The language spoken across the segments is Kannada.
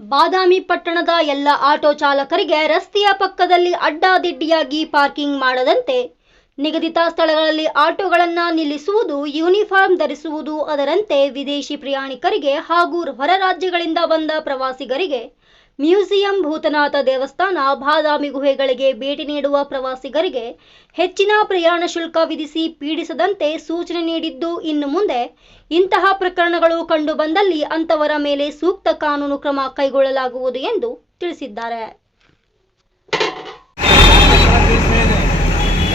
ಬಾದಾಮಿ ಪಟ್ಟಣದ ಎಲ್ಲ ಆಟೋ ಚಾಲಕರಿಗೆ ರಸ್ತೆಯ ಪಕ್ಕದಲ್ಲಿ ಅಡ್ಡಾದಿಡ್ಡಿಯಾಗಿ ಪಾರ್ಕಿಂಗ್ ಮಾಡದಂತೆ, ನಿಗದಿತ ಸ್ಥಳಗಳಲ್ಲಿ ಆಟೋಗಳನ್ನು ನಿಲ್ಲಿಸುವುದು, ಯೂನಿಫಾರ್ಮ್ ಧರಿಸುವುದು, ಅದರಂತೆ ವಿದೇಶಿ ಪ್ರಯಾಣಿಕರಿಗೆ ಹಾಗೂ ಹೊರ ರಾಜ್ಯಗಳಿಂದ ಬಂದ ಪ್ರವಾಸಿಗರಿಗೆ, ಮ್ಯೂಸಿಯಂ, ಭೂತನಾಥ ದೇವಸ್ಥಾನ, ಬಾದಾಮಿ ಗುಹೆಗಳಿಗೆ ಭೇಟಿ ನೀಡುವ ಪ್ರವಾಸಿಗರಿಗೆ ಹೆಚ್ಚಿನ ಪ್ರಯಾಣ ಶುಲ್ಕ ವಿಧಿಸಿ ಪೀಡಿಸದಂತೆ ಸೂಚನೆ ನೀಡಿದ್ದು, ಇನ್ನು ಮುಂದೆ ಇಂತಹ ಪ್ರಕರಣಗಳು ಕಂಡುಬಂದಲ್ಲಿ ಅಂತವರ ಮೇಲೆ ಸೂಕ್ತ ಕಾನೂನು ಕ್ರಮ ಕೈಗೊಳ್ಳಲಾಗುವುದು ಎಂದು ತಿಳಿಸಿದ್ದಾರೆ.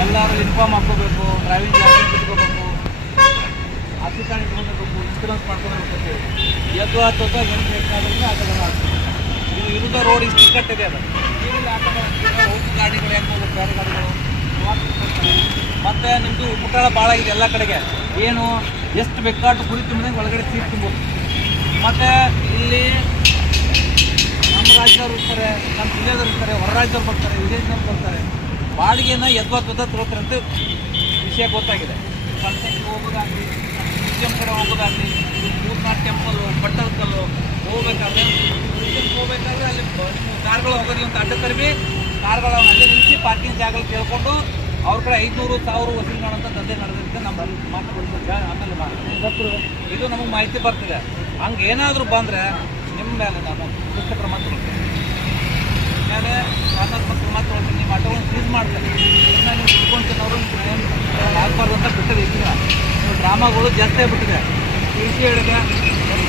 ಎಲ್ಲರೂ ಇನ್ಫಾರ್ಮ್ ಹಾಕೋಬೇಕು, ಡ್ರೈವಿಂಗ್ ಲೈಸೆನ್ಸ್ ಇಟ್ಕೋಬೇಕು, ಆರ್ಸಿ ಕಾರ್ಡ್ ಇಟ್ಕೋಬೇಕು, ಇನ್ಶೂರೆನ್ಸ್ ಮಾಡ್ಕೋಬೇಕು. ಎದ್ದು ಹತ್ತೋದು ಏನು ಬೇಕಾದ್ರೆ ಆಟೋಗಳು ಆಗ್ತದೆ. ಇದು ಇರುದ ರೋಡ್ ಇಷ್ಟು ಇಕ್ಕಟ್ಟಿದೆ. ಅದು ಈಗಿನ ಆಟೋಗಳು ಹೋಗಿ ಗಾಡಿಗಳು ಹೆಂಗೆ ಹೋಗ್ಬೇಕು, ಬೇರೆ ಗಾಡಿಗಳು ಮತ್ತು ನಿಮ್ಮದು ಉಪಕಾರ ಭಾಳ ಆಗಿದೆ ಎಲ್ಲ ಕಡೆಗೆ. ಏನು ಎಷ್ಟು ಬೇಕಾಟು ಕುಡಿ ತುಂಬಿದಂಗೆ ಒಳಗಡೆ ಸೀಟ್ ತುಂಬೋದು. ಮತ್ತು ಇಲ್ಲಿ ನಮ್ಮ ರಾಜ್ಯದವ್ರು ಇರ್ತಾರೆ, ನಮ್ಮ ಜಿಲ್ಲೆದವ್ರು ಇರ್ತಾರೆ, ಹೊರ ರಾಜ್ಯದವ್ರು ಬರ್ತಾರೆ, ವಿದೇಶದವ್ರು ಬರ್ತಾರೆ. ಬಾಡಿಗೆನ ಎದ್ವತ್ತ ತಗೋತಾರೆ ಅಂತ ವಿಷಯ ಗೊತ್ತಾಗಿದೆ. ಫಂಕ್ಷನ್ಗೆ ಹೋಗೋದಾಗಲಿ, ಮ್ಯೂಸಿಯಂ ಕಡೆ ಹೋಗೋದಾಗಲಿ, ಭೂತನಾಥ ಟೆಂಪಲ್ಲು, ಪಟ್ಟದಕಲ್ಲು ಹೋಗ್ಬೇಕಾದ್ರೆ, ಮ್ಯೂಸಿಯಮ್ಗೆ ಹೋಗ್ಬೇಕಾದ್ರೆ ಅಲ್ಲಿ ನಿಮ್ಮ ಕಾರ್ಗಳು ಹೋಗೋದಿಲ್ಲ ಅಂತ ಅಡ್ಡ ತರಬಿ ಕಾರ್ಗಳು ಅಲ್ಲೇ ನಿಲ್ಲಿಸಿ ಪಾರ್ಕಿಂಗ್ ಜಾಗಗಳು ಕೇಳ್ಕೊಂಡು ಅವ್ರ ಕಡೆ 500,000 ವಸೂಲಿ ಮಾಡೋಂಥ ದಂಧೆ ನಡೆದಿರುತ್ತೆ. ನಮ್ಮ ಮಾತುಗಳು ಆಮೇಲೆ ಇದು ನಮಗೆ ಮಾಹಿತಿ ಬರ್ತಿದೆ. ಹಂಗೆ ಏನಾದರೂ ಬಂದರೆ ನಿಮ್ಮ ಮೇಲೆ ನಾನು ಪುಸ್ತಕರ ಮಾತು ತೊಗೊಳ್ತೀನಿ, ಮೇಲೆ ಕಾನೂನಾತ್ಮಕ ಕ್ರಮ ತೊಗೊಳ್ತೀನಿ. ನಿಮ್ಮ ಆಟೋಗಳನ್ನು ಸೀಸ್ ಮಾಡ್ತೀನಿ. ಇದನ್ನ ನೀವು ತಿಳ್ಕೊಂತಿನವರು ಆಗಬಾರ್ದು ಅಂತ ಬಿಟ್ಟದೆ. ಈಗ ನೀವು ಡ್ರಾಮಾಗಳು ಜಾಸ್ತಿ ಆಗಿಬಿಟ್ಟಿದೆ. ತಿಳಿಸಿ ಹೇಳಿದೆ,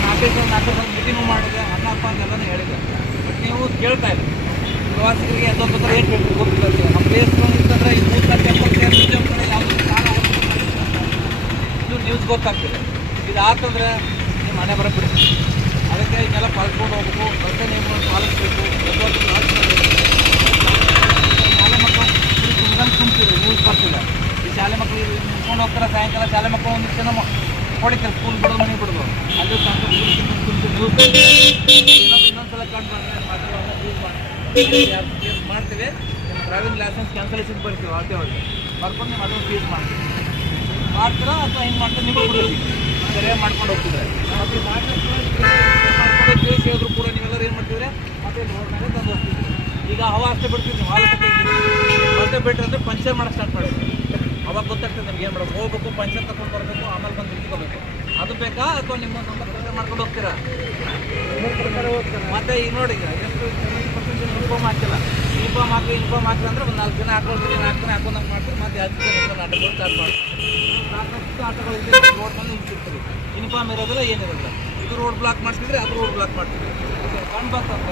ನಾಲ್ಕು ಮೀಟಿಂಗು ಮಾಡಿದೆ, ಅನ್ನಪ್ಪ ಅಂತೆಲ್ಲನೂ ಹೇಳಿದೆ. ಬಟ್ ನೀವು ಕೇಳ್ತಾ ಇಲ್ಲ. ಪ್ರವಾಸಿಗರಿಗೆ ಎದ್ದೊಂದು ಏನು ಹೇಳ್ತೀವಿ ಗೊತ್ತಿಲ್ಲ. ನಮ್ಮ ಪ್ಲೇಸ್ಗಳು ಇರ್ತಂದ್ರೆ ಈ ಭೂತನಾಥ ಟೆಂಪಲ್ ಮ್ಯೂಸಿಯಂ ಕಡೆ ಯಾವುದು ಕಾಲ ಇದು ನ್ಯೂಸ್ ಗೊತ್ತಾಗ್ತಿದೆ. ಇದು ಆಗ್ತಂದ್ರೆ ನಿಮ್ಮ ಮನೆ ಬರಬಿಡಿ. ಅದಕ್ಕೆ ಇದನ್ನೆಲ್ಲ ಪಾಲಿಸ್ಕೊಂಡು ಹೋಗ್ಬೇಕು, ರಸ್ತೆ ನಿಯಮಗಳನ್ನು ಪಾಲಿಸಬೇಕು. ಶಾಲೆ ಮಕ್ಕಳು ತುಂಬಂಗೆ ತುಂಬ್ತಿದ್ರು, ನ್ಯೂಸ್ ಬರ್ತಿಲ್ಲ. ಈ ಶಾಲೆ ಮಕ್ಕಳು ಮುಚ್ಕೊಂಡು ಹೋಗ್ತಾರೆ. ಸಾಯಂಕಾಲ ಶಾಲೆ ಮಕ್ಕಳು ಒಂದಿಷ್ಟು ಜನ ಹೊಡಿತಾರೆ, ಸ್ಕೂಲ್ ಬಿಡೋದು, ಮನೆ ಬಿಡೋದು. ಅಲ್ಲಿ ಇನ್ನೊಂದ್ಸಲ ಕಂಡು ಯೂಸ್ ಮಾಡ್ತೀವಿ. ನಿಮ್ಮ ಡ್ರೈವಿಂಗ್ ಲೈಸೆನ್ಸ್ ಕ್ಯಾನ್ಸಲೇಷನ್ ಬರ್ತೀವಿ. ಆಟೋ ಒಳಗೆ ಬರ್ಕೊಂಡು ನಿಮ್ಮ ಅದನ್ನು ಫೀಸ್ ಮಾಡ್ತೀರಾ ಅಥವಾ ಹಿಂಗೆ ಮಾಡ್ತಾರೆ ನಿಮಗೆ ಬಿಡ್ತೀವಿ. ಸರಿಯಾಗಿ ಮಾಡ್ಕೊಂಡು ಹೋಗ್ತಿದ್ರೆ ಮತ್ತು ಮಾಡ್ಕೊಂಡು ತಿಳಿಸಿ ಹೇಳಿದ್ರು ಕೂಡ ನೀವೆಲ್ಲರೂ ಏನು ಮಾಡ್ತಿದ್ರೆ ಮತ್ತೆ ರೋಡ್ನಾಗೆ ತಂದು ಹೋಗ್ತಿದ್ವಿ. ಈಗ ಹವಾ ಅಷ್ಟೇ ಬಿಡ್ತೀವಿ. ನೀವು ಹಾಲು ಮತ್ತೆ ಬಿಟ್ಟರೆ ಅಂದರೆ ಪಂಚರ್ ಮಾಡೋಕ್ಕೆ ಸ್ಟಾರ್ಟ್ ಮಾಡಿದ್ವಿ. ಅವಾಗ ಗೊತ್ತಾಗ್ತದೆ ನಮ್ಗೆ ಏನು ಮಾಡೋದು. ಹೋಗ್ಬೇಕು, ಪಂಚರ್ ತಗೊಂಡು ಬರಬೇಕು, ಆಮೇಲೆ ಬಂದು ನಿಂತ್ಕೋಬೇಕು. ಅದು ಬೇಕಾ ಅಥವಾ ನಿಮ್ಮ ನಮ್ಮ ಮಾಡ್ಕೊಂಡು ಹೋಗ್ತೀರಾ? ಮತ್ತೆ ಈಗ ನೋಡಿ, ಈಗ ಎಷ್ಟು 70% ಇನ್ಫಾರ್ಮ್ ಹಾಕಿಲ್ಲ. ಇನ್ಫಾರ್ಮ್ ಹಾಕಿಲ್ಲ ಅಂದರೆ ಒಂದು 4 ದಿನ ಹಾಕೊಳ್ತೀವಿ, 4 ದಿನ ಹಾಕೊಂಡಂಗೆ ಮಾಡ್ತೀವಿ. ಮತ್ತೆ 10 ದಿನ ನಾಟಕಗಳು ಸ್ಟಾರ್ಟ್ ಮಾಡ್ತೀವಿ. ಸಾಕಷ್ಟು ಆಟಗಳು ಇದೆ ರೋಡ್ ಮೇಲೆ ನಿಂತಿರ್ತೀವಿ. ಇನ್ಫಾರ್ಮ್ ಇರೋದಿಲ್ಲ, ಏನಿರೋದಿಲ್ಲ. ಇದು ರೋಡ್ ಬ್ಲಾಕ್ ಮಾಡ್ತಿದ್ರೆ ಅದು ರೋಡ್ ಬ್ಲಾಕ್ ಮಾಡ್ತಿದ್ವಿ. ಕಂಡು ಬರ್ತಂತ